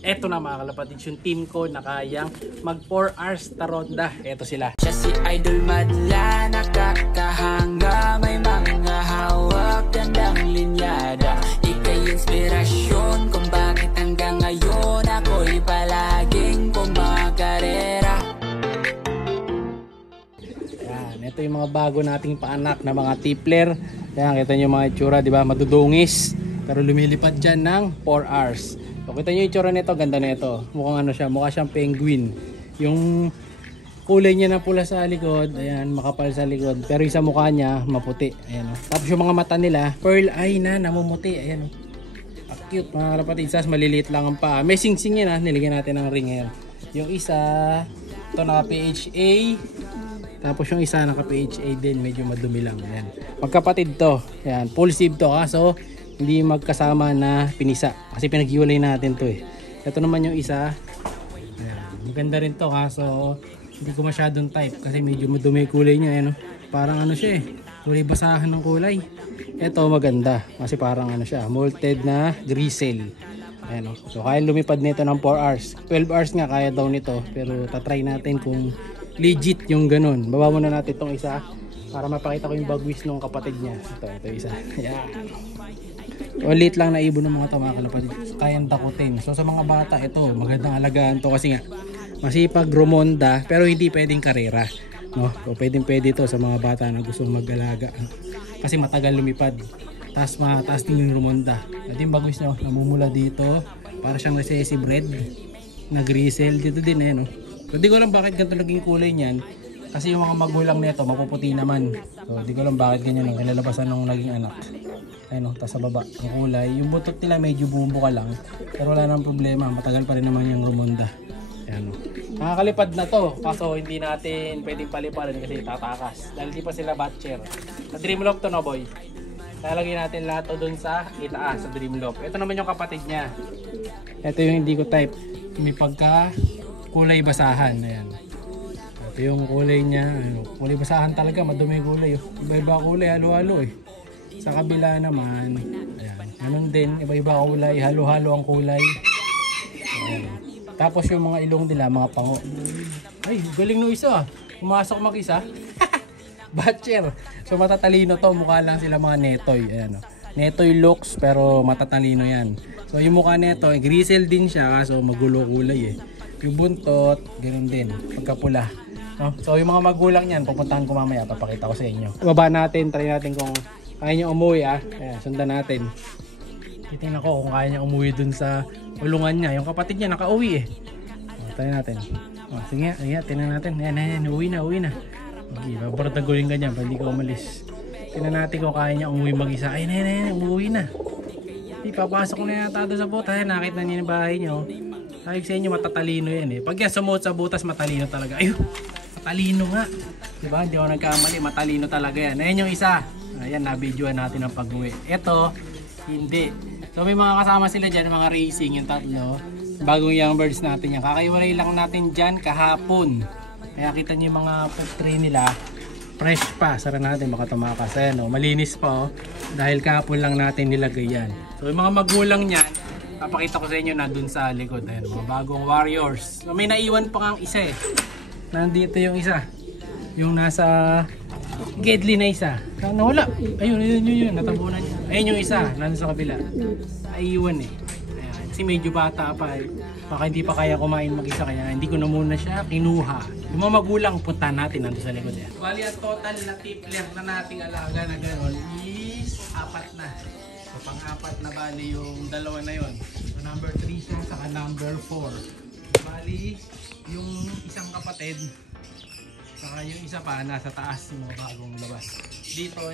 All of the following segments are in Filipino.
Eto na mga kalapatids, yung team ko na kayang mag 4 hours na ronda. Eto sila. Siya si Idol Madla, nakakahanga, may mga hawak, gandang linyada. Ika'y inspirasyon kung bakit hanggang ngayon ako'y palaging kumakarera. Yan, ito yung mga bago nating paanak na mga tipler. Yan, kita nyo yung mga itsura, di ba? Madudungis. Pero lumilipad dyan ng 4 hours. So, kita nyo yung itsura nito, ganda na ito. Mukhang ano siya, mukha siyang penguin. Yung kulay niya na pula sa likod, ayan, makapal sa likod. Pero yung sa mukha niya, maputi. Ayan, oh. Tapos yung mga mata nila, pearl eye na, namumuti. Ayan, oh. Cute mga kalapatids, maliliit lang ang paa. May sing-sing yan, nilagyan natin ng ring hair. Yung isa, ito naka PHA. Tapos yung isa naka PHA din, medyo madumi lang. Ayan. Magkapatid to. Ayan, full sieve to, kaso hindi magkasama na pinisa kasi pinaghiwalay natin to eh. Ito naman yung isa. Ayan. Maganda rin to, kaso hindi ko masyadong type kasi medyo madumi kulay niya. Ayan, oh. Parang ano siya eh, kulay basahan ng kulay. Ito maganda kasi parang ano siya, molted na grisel. Ayan, oh. So kaya lumipad nito ng 4 hours. 12 hours nga kaya daw nito, pero tatry natin kung legit yung ganun. Baba muna natin itong isa para mapakita ko yung bagwis ng kapatid niya. Ito isa. Ayan. Ulit lang na ibon ng mga mga kalapatid. Kayang takutin. So sa mga bata ito, magandang alagaan to kasi nga masipag rumonda pero hindi pwedeng karera. No? So pwede ito sa mga bata na gusto mag-alaga. Kasi matagal lumipad. Taas mataas din yung rumonda. At yung bagwis nyo, namumula dito. Para siyang recessive red. Nag-grisel. Dito din eh. No? So di ko alam bakit ganito naging kulay niyan. Kasi yung mga magulang nito mapuputi naman. So di ko alam bakit ganyan ang kinalabasan ng naging anak. Ayun, tapos sa baba ang kulay. Yung butot nila medyo bumubuka lang. Pero wala nang problema. Matagal pa rin naman yung rumonda. Ayan, o. Nakakalipad na to. Kaso hindi natin pwedeng paliparin kasi tatakas. Dahil di pa sila batcher. Sa Dreamloft to no boy. Lalagay natin lahat to dun sa itaas sa Dreamloft. Ito naman yung kapatid niya. Ito yung hindi ko type. May pagka kulay basahan. Ayan. Ito yung kulay niya. Ano, kulay basahan talaga. Madumi yung kulay. Oh. Iba-iba kulay. Halo-halo eh. Sa kabila naman, ayan, ganun din, iba-iba kulay, halo-halo ang kulay. Ayan. Tapos yung mga ilong nila, mga pango. Ay, galing no isa. Pumasok mag-isa. Batcher. So matatalino to, mukha lang sila mga netoy. Ayan, netoy looks pero matatalino yan. So yung mukha netoy, grisel din siya, so magulo kulay eh. Yung buntot, ganun din, pagkapula. No? So yung mga magulang yan, pupuntahan ko mamaya, papakita ko sa inyo. Baba natin, try natin kung kaya niya umuwi ah. Ayan, sundan natin. Titingnan ko kung kaya niya umuwi dun sa ulungan niya. Yung kapatid niya nakauwi eh. Try natin. Sige nga, tingnan natin. Ayan, uwi na. Okay, papartagulin ka niya, hindi ka umalis. Tingnan natin kung kaya niya umuwi mag-isa. Ayan, umuwi na. Papasok na yata doon sa butas. Nakita na niya yung bahay niyo. Kahit sa inyo matatalino yan eh. Pag yan sumuot sa butas, matalino talaga. Ayun, matalino nga. Diba? Hindi ako nagkamali. Matalino talaga yan. Ayan yung isa. Ayan, na-videoan natin ang pag-uwi. Ito, hindi. So may mga kasama sila dyan, mga racing, yung tatlo. Bagong young birds natin yan. Kakaiwalay lang natin dyan kahapon. Kaya kita nyo yung mga food tray nila. Fresh pa. Sara natin, baka tumakas. Ayan, malinis pa. Dahil kahapon lang natin nilagay yan. So yung mga magulang niyan, papakita ko sa inyo na dun sa likod. Ayan, mga bagong warriors. So may naiwan pa nga isa eh. Nandito yung isa. Yung nasa Gedli na isa. Nawala. Ayun, natabunan niya. Ayun yung isa, nandun sa kabila. Naiiwan eh. Ayan. Kasi medyo bata pa eh. Baka hindi pa kaya kumain mag-isa, kaya hindi ko na muna siya kinuha. Yung mga magulang, punta natin nandun sa likod. Bali, ang total na tipler na nating alaga na gano'n is 4 na. So, pang-4 na bali yung dalawa na yun. So, number 3 siya, saka number 4. Bali, yung isang kapatid, saka yung isa pa nasa taas yung mga bagong labas.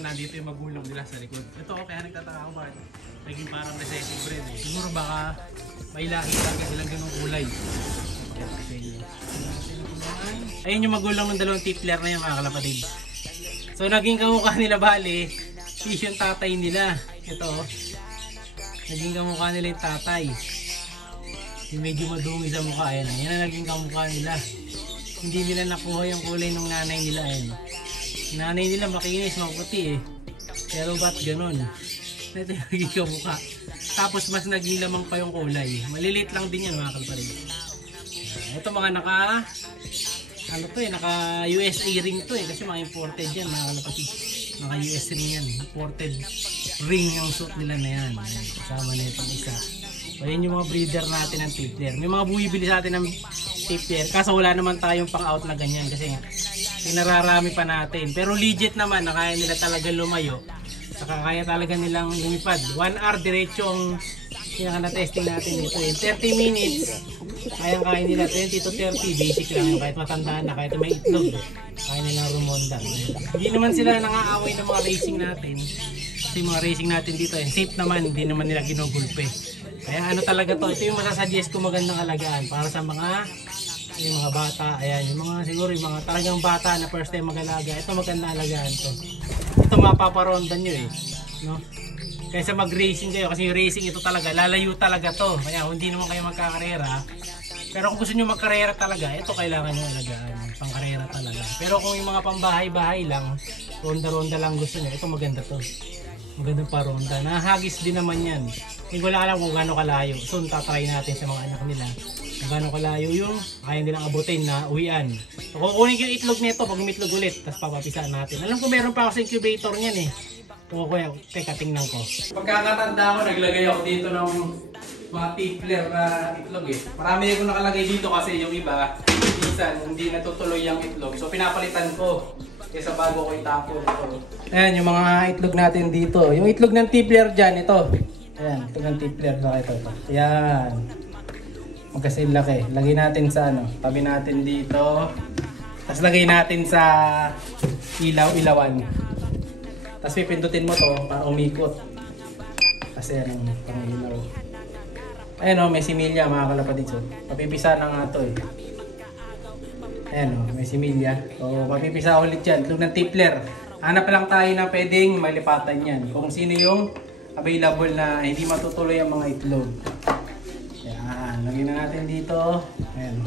Nandito yung magulang nila sa likod. Ito kaya nagtataka ko bakit naging parang recessive breed eh. Siguro baka may lahi talaga silang ganung kulay. Ayun yung magulang ng dalawang tipler na yung mga kalapatid. So naging kamukha nila bali, fish yung tatay nila. Ito naging kamukha nila yung tatay. Yung medyo madungi sa mukha. Yan ang naging kamukha nila. Hindi nila nakuha yung kulay ng nanay nila eh. Nanay nila makinis, maputi eh. Pero ba't ganun? Ito yung naging kamukha. Tapos mas naging lamang pa yung kulay. Maliliit lang din yan mga kalapatid. Ito mga naka USA ring to kasi mga imported yan mga kalapatid. Naka US ring yan. Imported ring yung suit nila na yan. Ayan, kasama na itong isa. So yan yung mga breeder natin ng tipler. May mga bumibili sa atin ng tipler. Kaso wala naman tayong pang out na ganyan kasi nga pinararami pa natin. Pero legit naman na kaya nila talaga lumayo. Saka kaya talaga nilang lumipad. 1 hour diretso ang na-testing natin dito. 30 minutes. Kaya nila 20 to 30. Basic lang yun. Kahit matandaan na, kahit may itlog. Kaya nilang rumonda. Hindi naman sila nangaaway ng mga racing natin. Kasi mga racing natin dito, safe naman. Hindi naman nila ginugulpe. Kaya ano talaga to, ito yung masasuggest ko magandang alagaan para sa mga bata. Ayan, yung mga siguro yung mga talagang bata na first time mag-alaga. Ito magandang alagaan to. Ito mapaparondan nyo no? Kaysa mag-racing kayo kasi yung racing ito talaga, lalayo talaga to. Kaya hindi naman kayo magkakarera. Pero kung gusto nyo magkarera talaga, ito kailangan nyo alagaan. Pangkarera talaga. Pero kung yung mga pambahay-bahay lang, ronda-ronda lang gusto nyo, ito maganda to. Maganda pa ronda. Nahagis din naman yan. Hindi ko alam kung gaano kalayo. So, tatry natin sa mga anak nila. Kung gaano kalayo yung kaya nilang abutin na uwian. So, kukunin ko yung itlog nito pag umitlog ulit. Tapos papapisaan natin. Alam ko meron pa ako sa incubator niyan Kuya, teka, tingnan ko. Pagkakatanda ko, naglagay ako dito ng mga tipler na itlog Marami ko nakalagay dito kasi yung iba, minsan hindi natutuloy yung itlog. So, pinapalitan ko. Kaysa bago ko itapon ito. Ayan, yung mga itlog natin dito. Yung itlog ng tipler dyan, ito. Ayan, itlog ng tipler na ito. Ayan. Magkasing laki. Lagay natin sa tabi natin dito. Tapos lagay natin sa ilaw-ilawan. Tapos pipindutin mo to para umikot. Kasi yan pang ilaw. Ayan may similya mga kalapatid. So, papipisa na nga ito Ayan may similya. So, mapipisa ulit yan. Itlog ng tipler. Hanap lang tayo na pwedeng malipatan yan. Kung sino yung available na hindi matutuloy ang mga itlog. Ayan. Lagyan na natin dito. Ayan.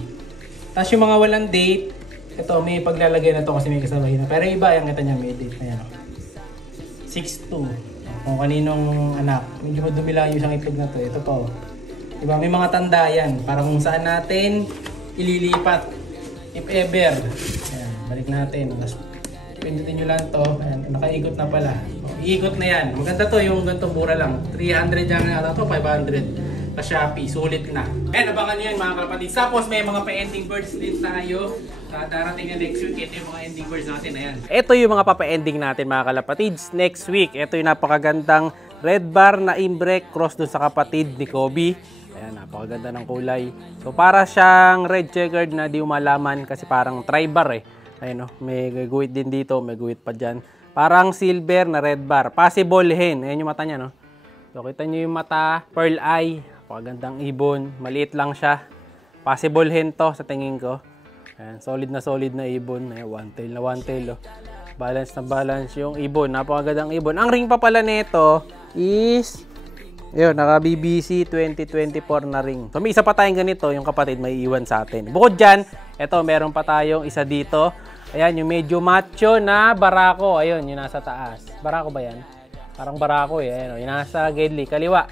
Tapos yung mga walang date, ito may paglalagay na to kasi may kasabay na. Pero iba yung kita niya may date. Ayan 6'2". Kung kaninong anak. Medyo madumi lang yung isang itlog na to. Ito po. Diba? May mga tanda yan. Para kung saan natin ililipat. If ever. Ayan, balik natin. Tapos, pindutin nyo lang to. Ayan, nakaikot na pala. Iikot na yan. Maganda to yung ganito mura lang. 300 yan na ito, 500. Sa Shopee, sulit na. Ayan, abangan nyo yan mga kalapatid. Tapos may mga pa-ending birds din tayo. Darating na next week. Ito yung mga ending birds natin. Ayan. Ito yung mga papa-ending natin mga kalapatids. Next week, ito yung napakagandang red bar na imbrek cross dun sa kapatid ni Kobe. Ayan, napakaganda ng kulay. So, para siyang red checkered na di umalaman kasi parang tri-bar Ayan may guhit din dito, may guhit pa dyan. Parang silver na red bar. Possible hen. Ayan yung mata niya, no? So, kita nyo yung mata, pearl eye. Napakagandang ibon. Maliit lang siya. Possible hen to sa tingin ko. Ayan, solid na ibon. Ayan, one tail. Balance na balance yung ibon. Napakagandang ibon. Ang ring pa pala nito is yun, naka BBC 2024 na ring. So may isa pa tayong ganito, yung kapatid may iwan sa atin. Bukod dyan, eto meron pa tayong isa dito. Ayan, yung medyo macho na barako. Ayun, yung nasa taas. Barako ba yan? Parang barako Ayan, yung nasa gidli, kaliwa.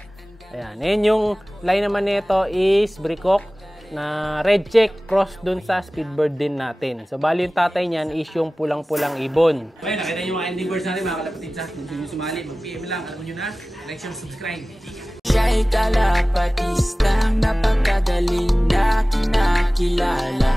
Ayan, ayan yung line naman nito is Bricok na red check cross dun sa speedbird din natin. So bali yung tatay niyan is yung pulang-pulang ibon. Okay, nakita nyo mga ending birds natin mga kalapatid sa. Kung nyo sumali, mag-PM lang. Alam nyo na, like, share, subscribe. Siya'y kalapatistang napakagaling na kinakilala.